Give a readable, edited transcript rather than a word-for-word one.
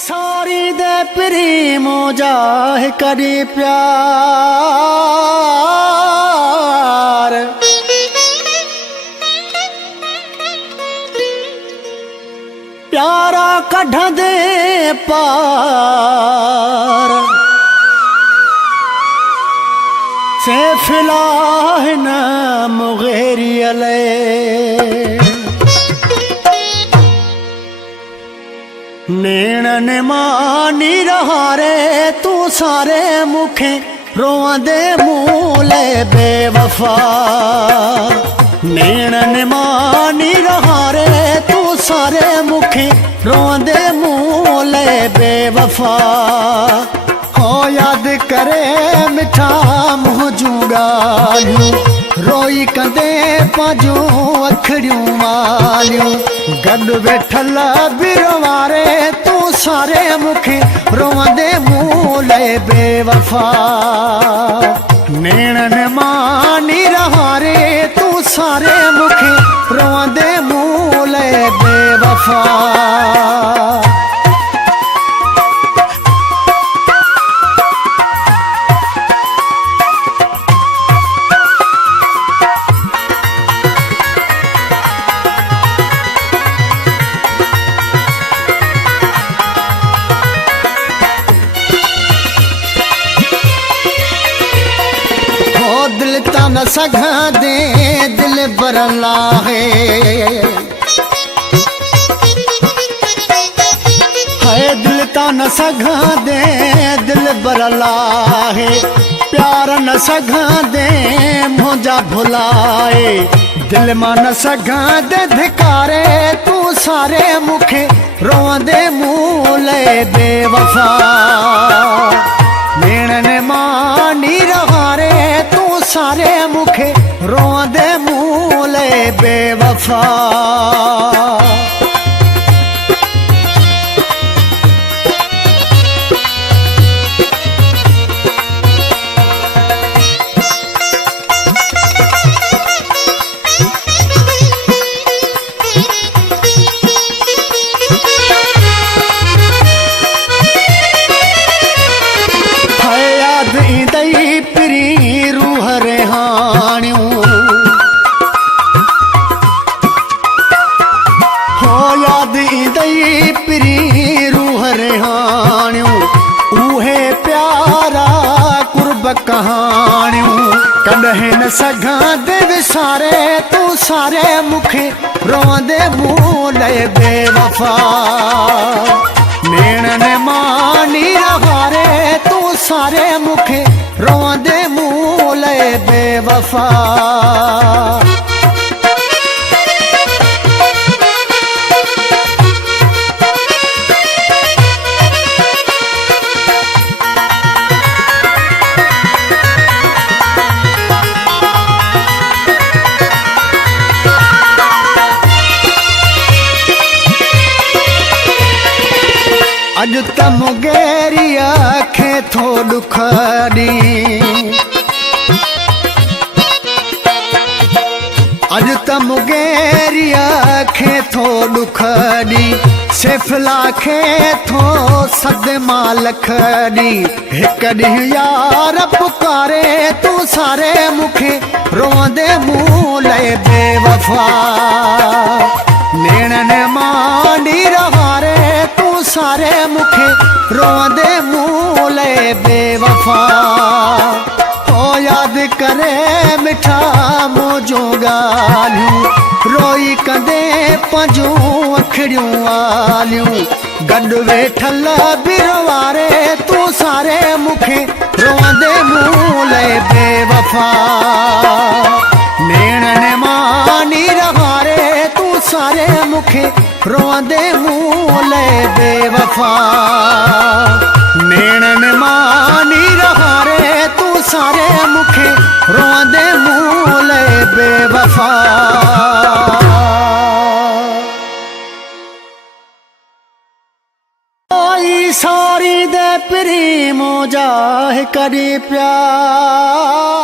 सारी दे प्रेमो जाह करी प्यार प्यारा कढ़ दे पार से फिलाह न मुगेरी अले नेणन मानी रहा रे तू सारे मुखे रोंदे मूले बेवफा नेणन मानी रहा रे तू सारे मुखे रोंदे मूले बेवफा हो याद करे मिठा मुँह जूं ॻाल्हियूं रोई कंदे पंहिंजूं अखड़ियूं मालियूं गॾु वेठल बिरवारे तू सारे मुखे रोंदे मूले बेवफा नेणन मानी रहा रे तू सारे मुखे रोंदे मूले बेवफा दिल ता न सघां दे दिल बरला है दिल ता न सघां दे दिल बरला है प्यार न सघां दे मुंहिंजा भुलाए दिल मां न सघां दे धिकारे तू सारे मुखे रोंदे मूले बेवफा नेणन मानी रहा रे तू सारे मुखे रोंदे मूले बेवफा याद ईंदई पिरी रूह रिहाणियूं हो याद ईंदई पिरी रूह रिहाणियूं उहे प्यारा कुर्ब कहाणियूं कॾहिं न सघां दे विसारे तू सारे मुखे रोंदे मूले बेवफा नेणन मानी रहा रे तू सारे मुखे रोंदे मूले बेवफा अज त मुगेरी आखे थो दुख दी अज त मुगेरी आखे थो दुख दी सेफला खे थो सदमा लख दी हिक ॾींहुं यार पुकारे तू सारे मुखे रोंदे मूले बेवफा नेणन मानी रहा रे तू सारे मुखे रोंदे मूले बेवफा हो याद करे मिठा मुँह जूं ॻाल्हियूं रोई कंदे पंहिंजूं अखड़ियूं आलियूं गॾु वेठल बिरवारे तू सारे मुखे रोंदे मूले बेवफा नेणन मानी रहा रे तू सारे मुखे रोंदे मूले बेवफा नेणन मानी रहा रे तू सारे मुखे रोंदे मूले बेवफा सारी दे प्रेमो जाह करी प्यार